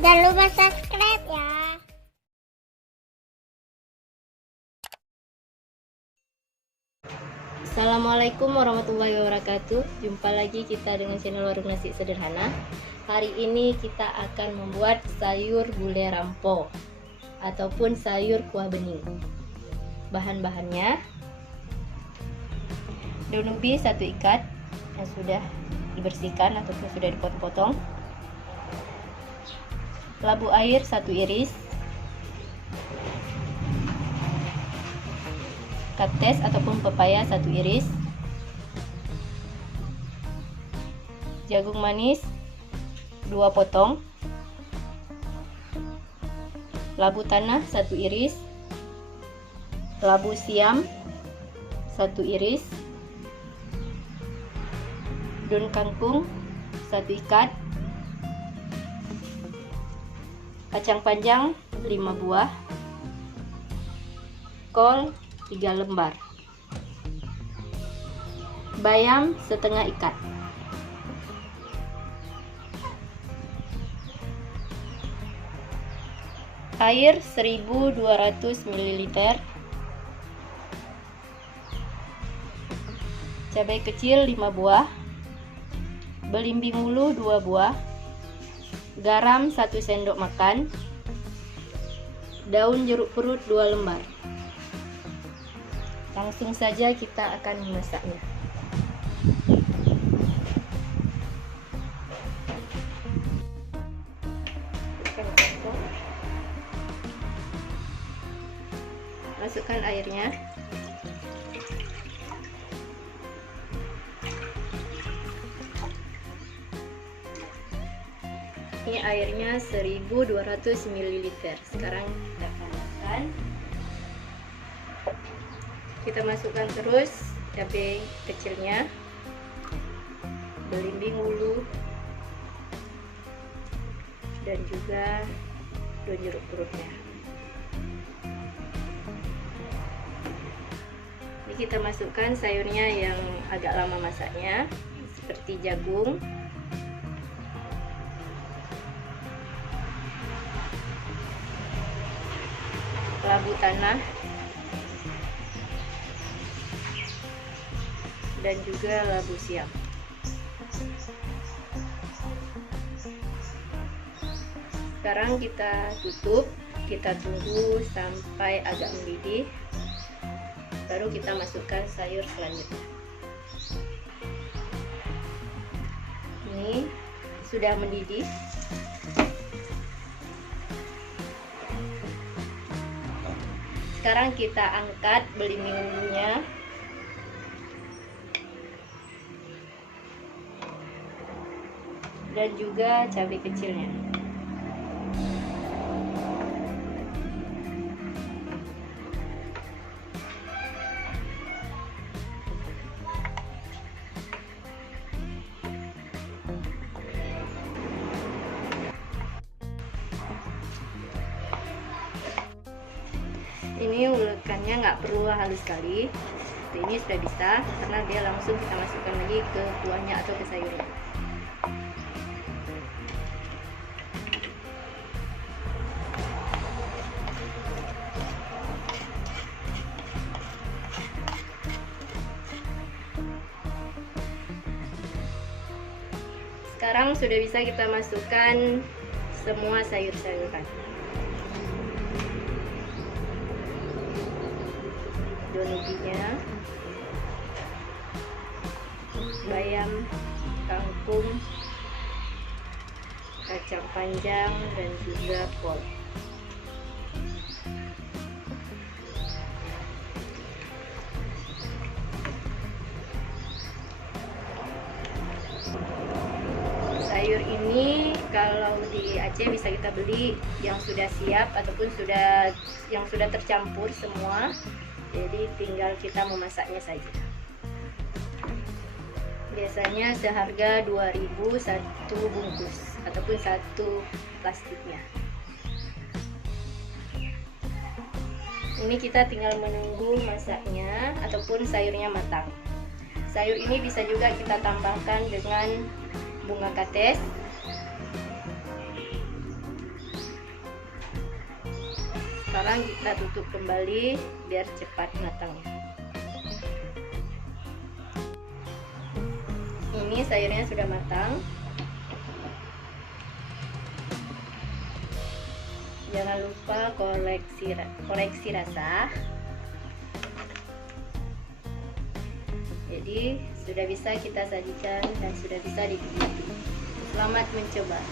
Jangan lupa subscribe ya. Assalamualaikum warahmatullahi wabarakatuh. Jumpa lagi kita dengan channel Warung Nasi Sederhana. Hari ini kita akan membuat sayur gulai rampo ataupun sayur kuah bening. Bahan-bahannya: daun ubi 1 ikat yang sudah dibersihkan ataupun sudah dipotong-potong, labu air 1 iris, kates ataupun pepaya 1 iris, jagung manis 2 potong, labu tanah 1 iris, labu siam 1 iris, daun kangkung 1 ikat, kacang panjang 5 buah, kol 3 lembar, bayam setengah ikat. Air 1200 ml, cabai kecil 5 buah, belimbing ulu 2 buah, garam 1 sendok makan, daun jeruk purut 2 lembar. Langsung saja kita akan memasaknya. Masukkan airnya. Ini airnya 1200 ml. Sekarang kita panaskan. Kita masukkan terus cabai kecilnya, belimbing ulu, dan juga daun jeruk purutnya. Ini kita masukkan sayurnya yang agak lama masaknya, seperti jagung, labu tanah, dan juga labu siam. Sekarang kita tutup, kita tunggu sampai agak mendidih, baru kita masukkan sayur selanjutnya. Ini sudah mendidih. Sekarang kita angkat belimbingnya. Dan juga cabai kecilnya. Ini ulekannya nggak perlu halus sekali. Ini sudah bisa karena dia langsung kita masukkan lagi ke kuahnya atau ke sayurnya. Sekarang sudah bisa kita masukkan semua sayur-sayuran. Daun ubinya, bayam, kangkung, kacang panjang, dan juga kol. Sayur ini kalau di Aceh bisa kita beli yang sudah siap ataupun yang sudah tercampur semua. Jadi tinggal kita memasaknya saja. Biasanya seharga 2.000 satu bungkus ataupun satu plastiknya. Ini kita tinggal menunggu masaknya ataupun sayurnya matang. Sayur ini bisa juga kita tambahkan dengan bunga kates Sekarang kita tutup kembali biar cepat matangnya. Ini sayurnya sudah matang. Jangan lupa koreksi rasa. Jadi sudah bisa kita sajikan dan sudah bisa dinikmati. Selamat mencoba.